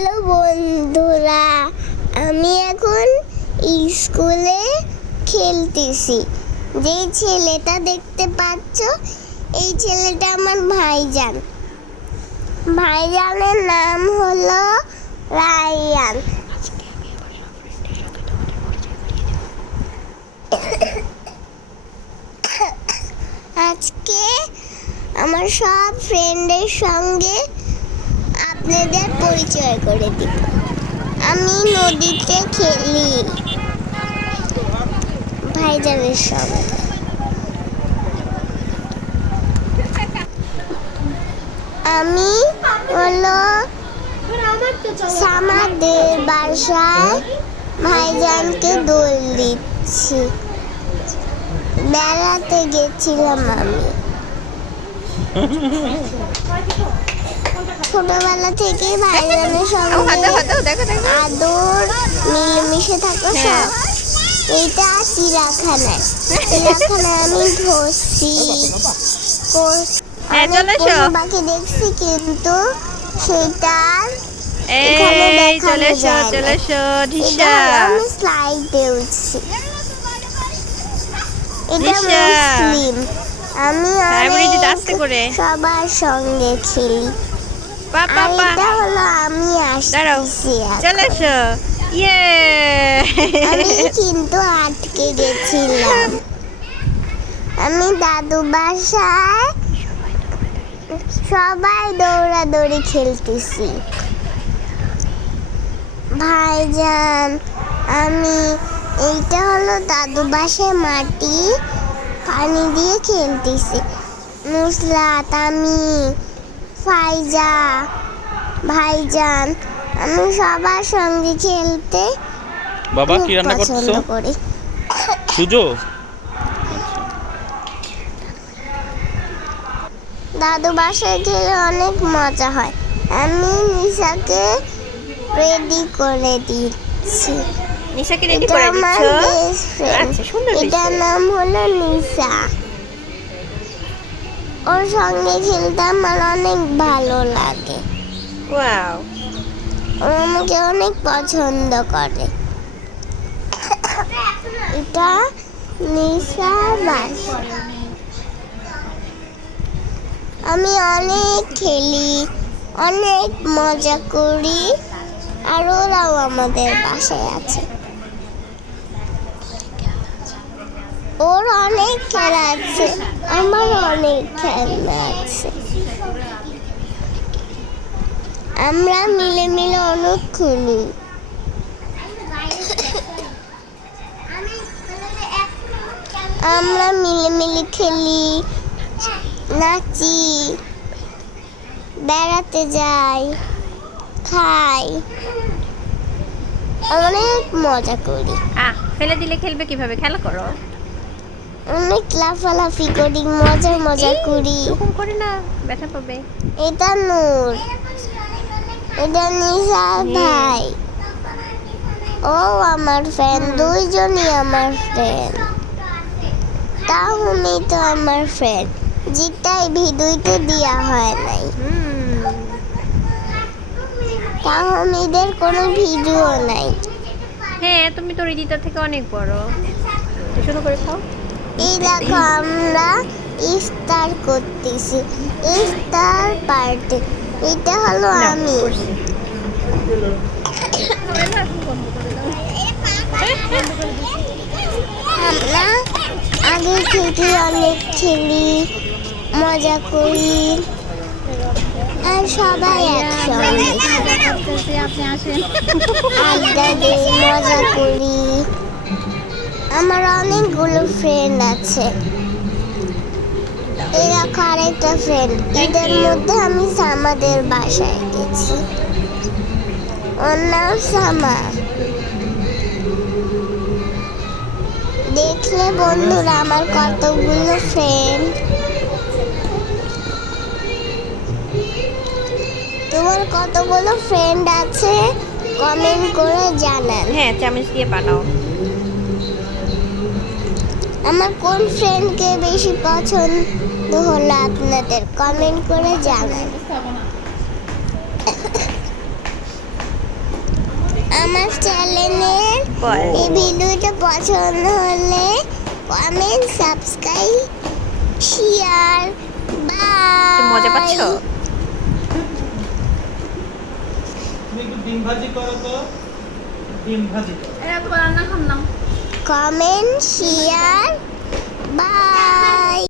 Hello বন্ধুরা, আমি এখন স্কুলে খেলতেছি। যেই ছেলেটা দেখতে পাচ্ছ, এই ছেলেটা আমার ভাইজান। ভাইজানের নাম হলো রায়ান। আজকে আমার সব ফ্রেন্ডের সঙ্গে আপনাদের পরিচয় করে দিব আমি নদীতে খেলি। ভাইজানের সঙ্গে। আমি হলো সামাদের বাসায় ভাইজানকে দোল দিচ্ছি। বেড়াতে গেছিলাম আমি। ছোটবেলা থেকেই ভাইজানের ও হাতে সঙ্গে আদর মিলেমিশে থাকা হ্যাঁ। সব। এইটা চিড়াখানায়। চিড়াখানায় আমি ধরছি হ্যাঁ, দেখছি কিন্তু সেটা এখানে এই দেখানো চলে এসো চলে এসো এটা ঢিসা আমি স্লাইডে উঠছি। এটা মুসলিম। আমি হ্যাঁ। সবার সঙ্গে খেলি পা পা পা এটা হলো আমি আসছি এখন। চলে এসো ইয়ে আমি কিন্তু আটকে গেছিলাম আমি দাদু বাসায় সবাই দৌড়াদৌড়ি খেলতেছি ভাইজান আমি এইটা হলো দাদু বাসায় মাটি পানি দিয়ে খেলতেছি নুসরাত আমি ফাইজা ভাইজান আমি সবার সঙ্গে খেলতে বাবা কি রান্না করছ? করি। সুজো? দাদু বাসায় গেলে অনেক মজা হয়। আমি নিশাকে রেডি করে দিচ্ছি। নিশাকে রেডি করে আমার দিচ্ছ? আচ্ছা সুন্দর এটার দিচ্ছে। নাম হলো নিশা। ওর সঙ্গে খেলতে আমার অনেক ভালো লাগে। ওয়াও ও আমাকে অনেক পছন্দ করে। এটা নিশা বাস আমি অনেক খেলি অনেক মজা করি আর ওরাও আমাদের বাসায় আছে। ওর অনেক খেলা আছে। আমার অনেক খেলনা আছে। আমরা মিলে মিলে অনেক খেলি আমরা মিলে মিলে খেলি, নাচি, বেড়াতে যাই, খাই। অনেক মজা করি। আহ, ফেলে দিলে খেলবে কীভাবে? খেলা করো। অনেক লাফালাফি করি মজা মজা করি। এরকম করে না ব্যথা পাবে। এটা নূর। এটা নিশা ভাই। ও আমার ফ্রেন্ড দুইজনই আমার ফ্রেন্ড তাহমি তো আমার ফ্রেন্ড যেটাই ভিডিওতে দেওয়া হয় নাই। হুম। তাহমিদের কোনো ভিডিও নাই। হ্যাঁ তুমি তো রিদিতা থেকে অনেক বড়। শুরু করে খাও এই দেখো আমরা ইফতার করতেছি ইফতার পার্টি এটা হলো আমি আমরা আগে থেকে অনেক খেলি মজা করি আর সবাই একসঙ্গে মজা করি আমার অনেকগুলো ফ্রেন্ড আছে। এরকম আরেকটা ফ্রেন্ড এদের মধ্যে আমি সামাদের বাসায় গেছি। ওর নাম সামা। দেখলে বন্ধুরা আমার কতগুলো ফ্রেন্ড তোমার কতগুলো ফ্রেন্ড আছে? কমেন্ট করে জানান। হ্যাঁ চামচ দিয়ে বানাও আমার কোন ফ্রেন্ডকে বেশি পছন্দ হলো আপনাদের? কমেন্ট করে জানান। আমার চ্যানেলের এই ভিডিওটা পছন্দ হলে কমেন্ট সাবস্ক্রাইব শেয়ার বাই তুমি মজা পাচ্ছ? তুমি ডিম ভাজি করো তো। ডিম ভাজি করো। Comment share by